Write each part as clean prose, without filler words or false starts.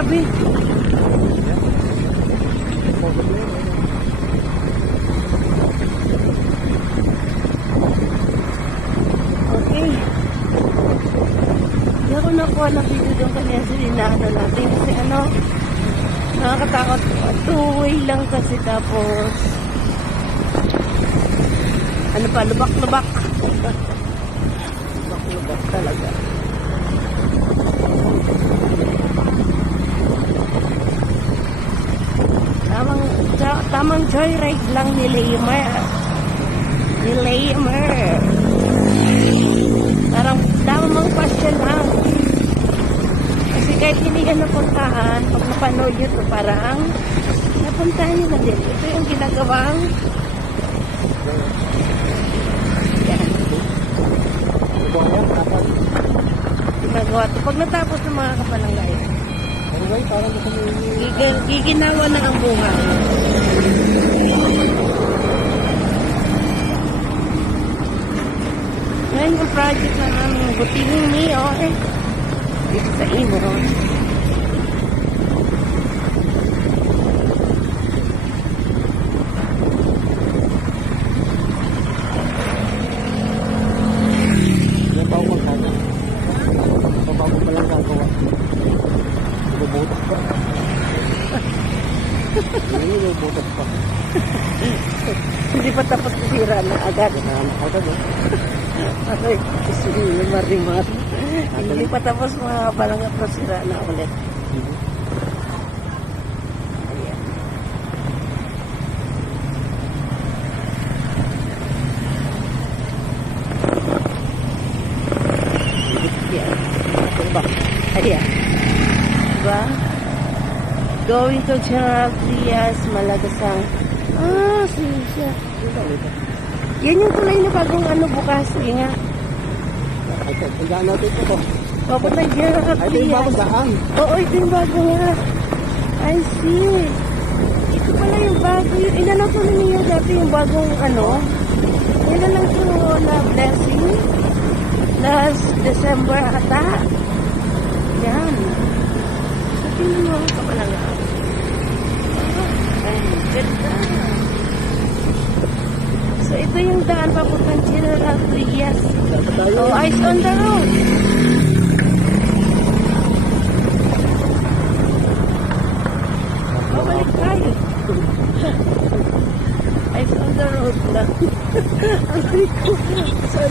grabe. Okay. Hindi ako nakuha na video doon kanya sininaano natin. Kasi ano, nakakatakot. Two-way lang kasi tapos ano pa, lubak-lubak. Lubak-lubak talaga. Tamang joyride lang ni Laymer. Parang tamang pasyon lang. Kasi kahit hindi ka napuntahan, pag napanood nyo ito, parang napuntahan nyo na din. Ito yung ginagawang ginagawa ito. Pag natapos ng mga kapalangay, giginawa na ang bunga. Ngayon yung project na aming Butinging Mayor dito sa Imron. Bago pa lang gagawa. Bubutas pa. Bubutas pa. Hindi pa tapos sira na agad. Agad eh. Ay, kasi marimar. Hindi pa tapos mga balangat na sira na ulit. Ayan. Ayan. Diba? Ayan. Diba? Going to General Trias, Malagasang. Ah, siya. Yan yung tulay na bagong ano bukas. Sige nga. Tandaan natin ito. Papunta General Ay, ito yung bagong Trias. daan. Oo, ito yung bago nga. I see. Ito pala yung bago. Inano ko na niya dati yung bagong ano. Yan na lang ito na blessing. Last December ata. Yan. So, tingnan mo ito pala nga. Ay, ganda. So, ito yung daan papuntang General Trias. Oh, eyes on the road. Babalik tayo. Eyes on the road lang. Ang riko.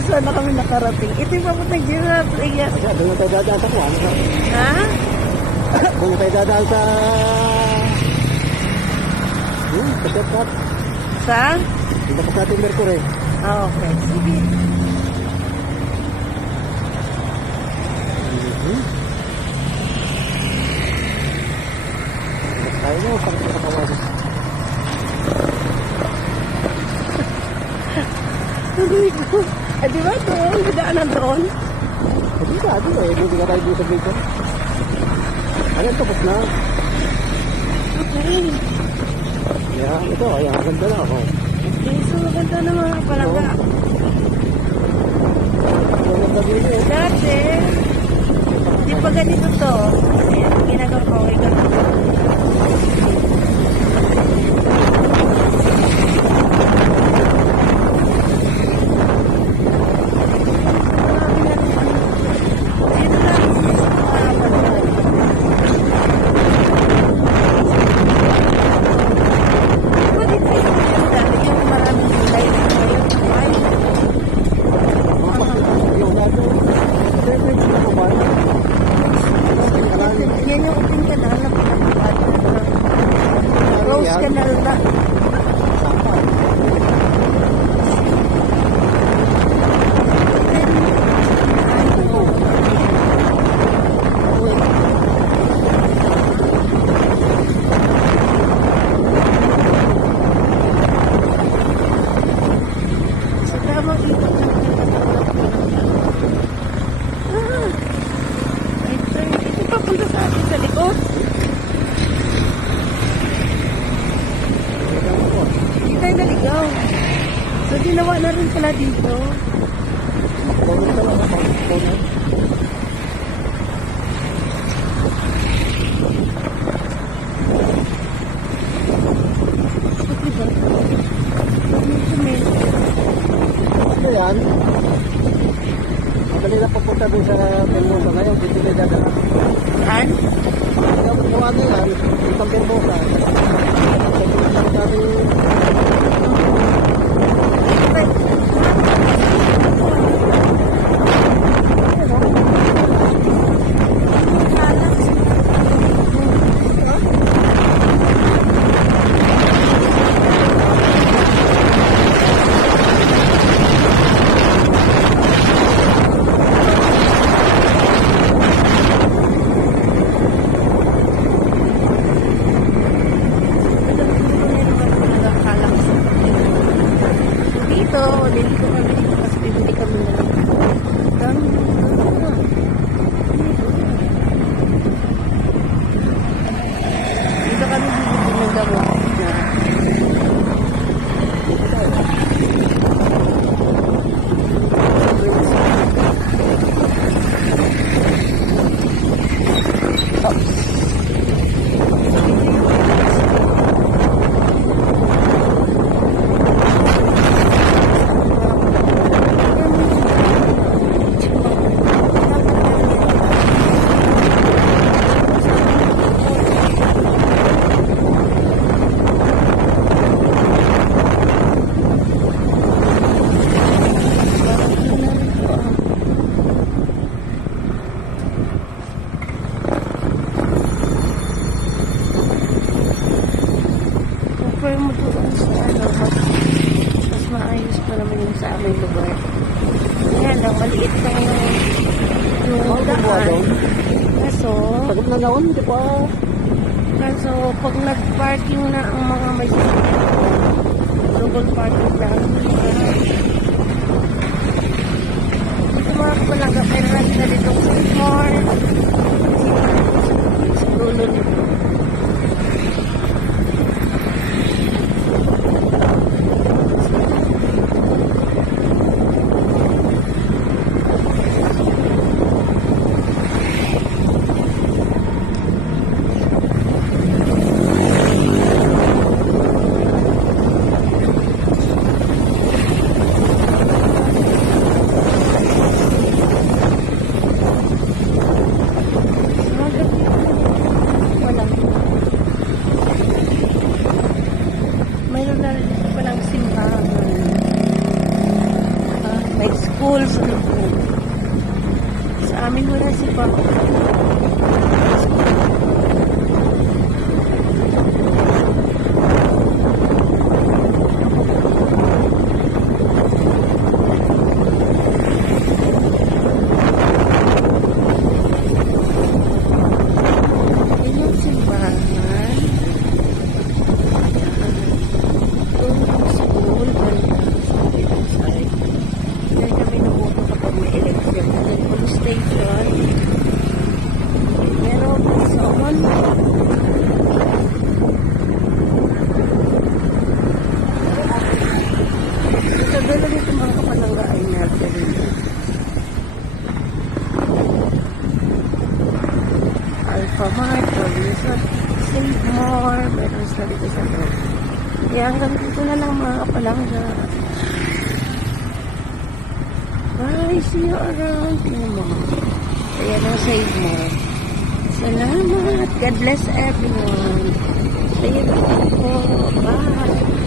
Saan na kami nakarating? Ito yung papuntang General Trias. Doon na tayo dadaan sa kuwan. Ha? Doon na tayo dadaan sa... Kasyakat. Sa? Hindi pa sa ating Mercury. Ah, okay. Sige. Tayo na, pang nakatawasan. Di ba doon? Gidaanan doon? Hindi ka, di ba? Hindi ka tayo sa dito. Ano, tapos na. Okay. Yan, ito. Ayan, ganda na ako. Okay, so maganda na mga palangga. Dati, di pa ganito to. Ayan, ginagawa ko. Yan yung open canal na pinakapad. Rose Canal na. Sa tamang ikot ng ito papunta sa atin sa likod. Hindi tayo naligaw. So, ginawa na rin pala dito. Bonus na lang. Bonus. Saan? Yung ano yan, itang Bermuda. Dito kami dito kasi bibili kami na dami. Dito kami bibili ng gamot na compare mo doon sa ano, mas maayos pa naman yung sa aming lugar. Ayan lang, maliit lang yung daan. Kaso, Tagap na naon, di pa. kaso pag nag-parking na ang mga may double parking lang. Dito mga kapalaga, meron na sila dito sa Seymour. Sa dulo nito. Mayroon na rin dito palang simbahan. May school sa likod. Sa amin wala simbahan. Yan yung simbahan. Dahil kami nabuto kapag may election. Then police station. Meron sa Oman. Ito dala nito mga kapalanggaan natin. Alpha Mart, Seymour, meron sila dito sa loob. Kaya hanggang dito na lang mga kapalangga. Bye, see you around. Tingnan mo. Kaya lang save mo. Salamat. God bless everyone. Stay po. Bye.